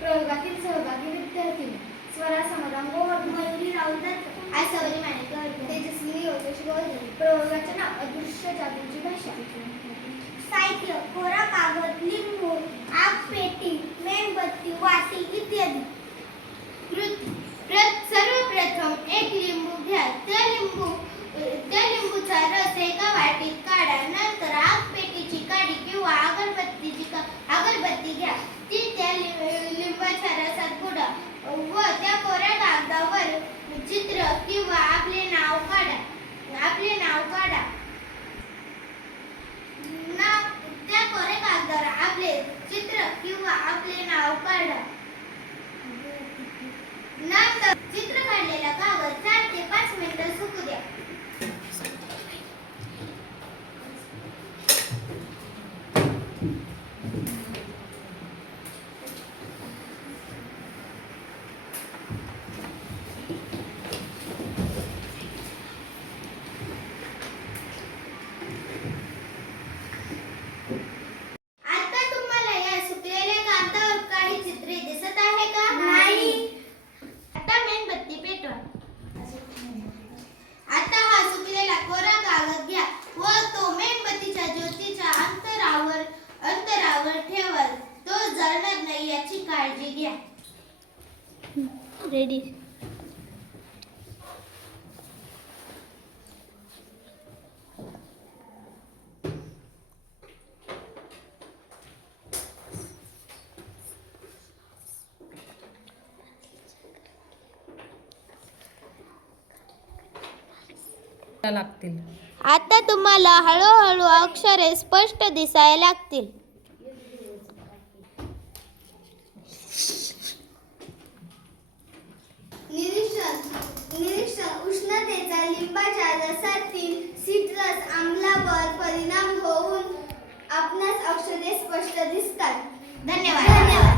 प्रयोगातील सहभागी विद्यार्थी स्वरा समाधान गोवर्धन, मयुरी राहुल दत्त, आयसावरी माणिकर, तेजस्विनी योगेश गोवर्धन. प्रयोगाचे नाव अदृश्य जादूची भाषा. साहित्य कोरा कागद, लिंबू, आग पेटी, मेणबत्ती, वाटी इत्यादी. कृती सर्वप्रथम एक लिंबू घ्या. त्या लिंबूचा रस एका वाटीत काढा. नंतर आग पेटीची काडी किंवा अगरबत्ती घ्या. ती त्या लिंबाच्या रसात बुडवा व त्या कोऱ्या कागदावर चित्र किंवा आपले नाव काढा. त्या कोऱ्या कागदावर आपले चित्र किंवा आपले नाव काढा. नंतर चित्र काढलेला कागद 4 ते 5 मिनिटे सुकू द्या. आता तुम्हाला या सुकलेल्या कागदावर काही चित्रे दिसत आहे का? नाही. आता मेणबत्ती पेटवा. आता हा सुकलेला कोरा कागद घ्या व तो मेणबत्तीच्या ज्योतीच्या अंतरावर ठेवा. तो जळणार नाही याची काळजी घ्या. रेडी. लागतील. आता तुम्हाला हळूहळू अक्षरे स्पष्ट दिसायला लागतील. निरीक्षण उष्णतेचा लिंबाच्या रसातील सिट्रस आम्लावर परिणाम होऊन आपणास अक्षरे स्पष्ट दिसतात. धन्यवाद.